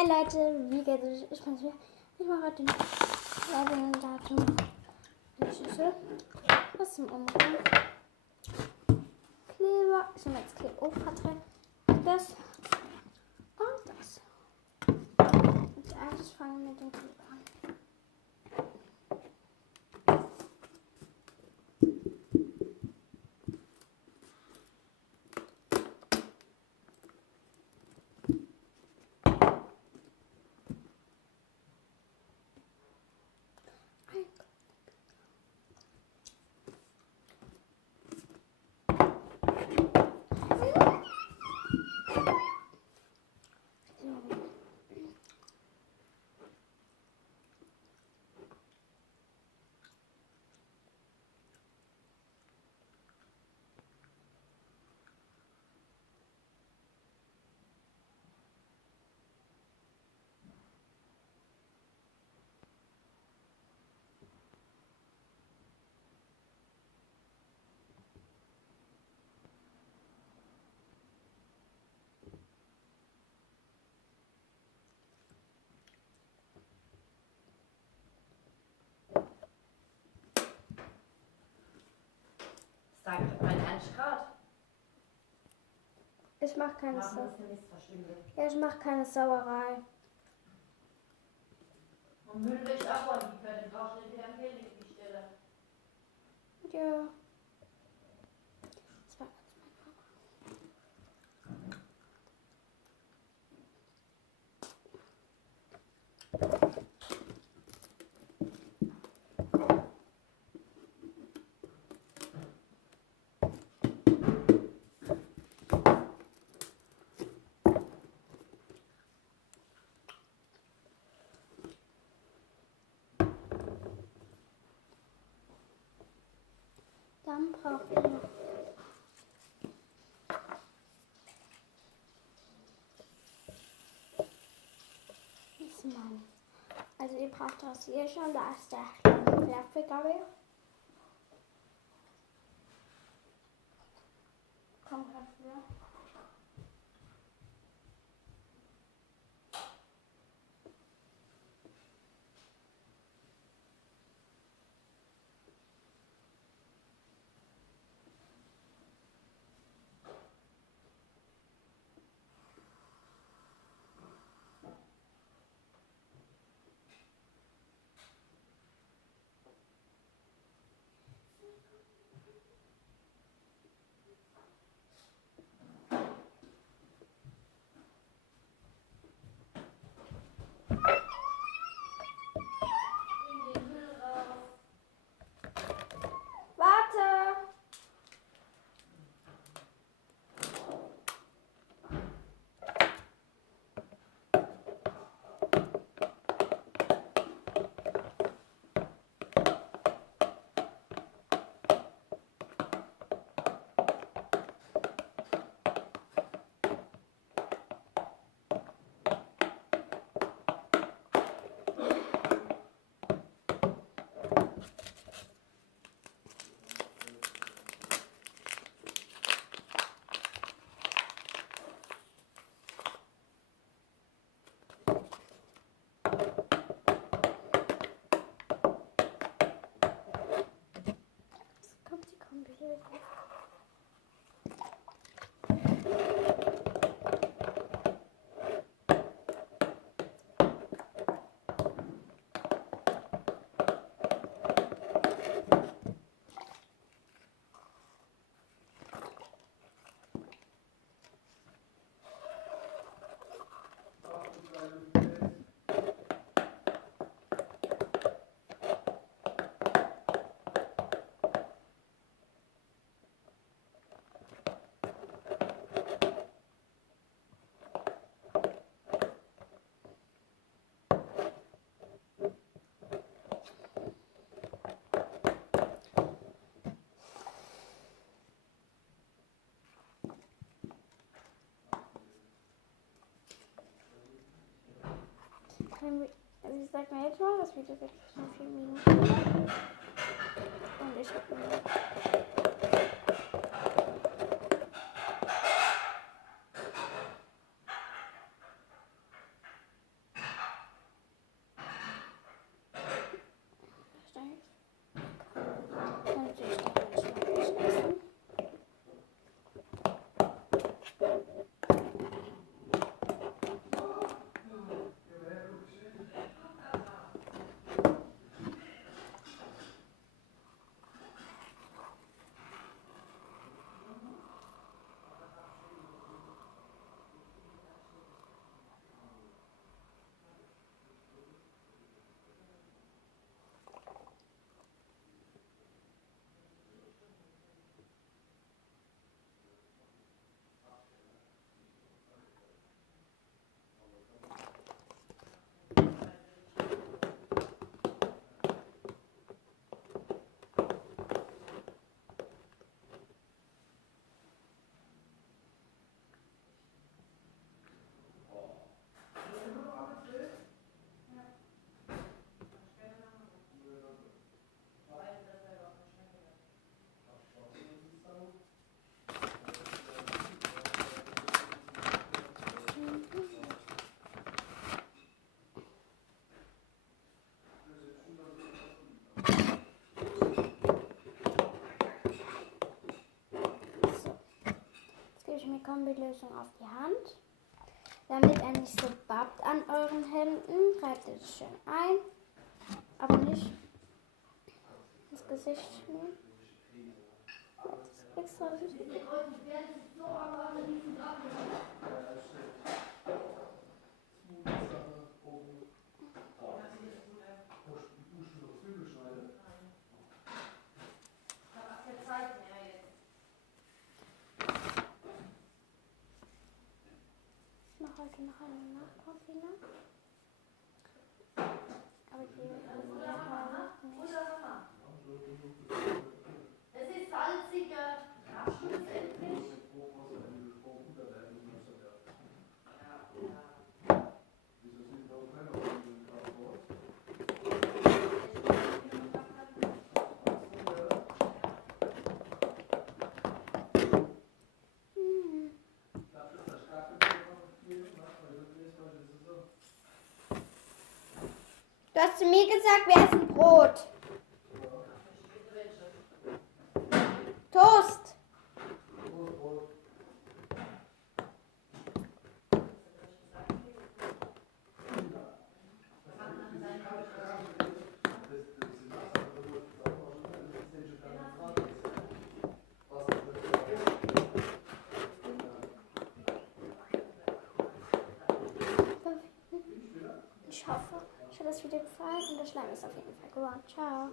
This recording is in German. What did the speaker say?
Hi Leute, wie geht es? Ich bin's wieder. Ich mache heute den Datum. Die Schüssel. Was zum Umrühren. Kleber. Ich nehme jetzt Kleber drin. Das. Und das. Und eigentlich fangen wir mit dem Kleber an. Sagt mein Ernst grad? Ich mache keine Machen Sauerei. das nicht verschwindet. Ja, ich mache keine Sauerei. Und Müll will ich abholen, die können auch schnell wieder am Geld die Stelle. Ja. Das war Dann brauchen wir noch Mann. Also ihr braucht das hier schon, da ist der Werkzeugabel. Komm dafür. Warte! Kommt die Computer. Also ich sag mir jetzt mal, das Video wird schon 4 Minuten. Und ich habe Kombilösung auf die Hand. Damit er nicht so babbt an euren Händen, reibt ihr das schön ein. Aber nicht ins Gesicht schmieren. Das ist extra süß. Ich mache heute noch eine Nachkonfine. Aber die nicht. Das ist salziger Abschluss endlich. Du hast zu mir gesagt, wir essen Brot. Toast. Ich hoffe, euch hat das Video gefallen und der Schleim ist auf jeden Fall geworden. Ciao.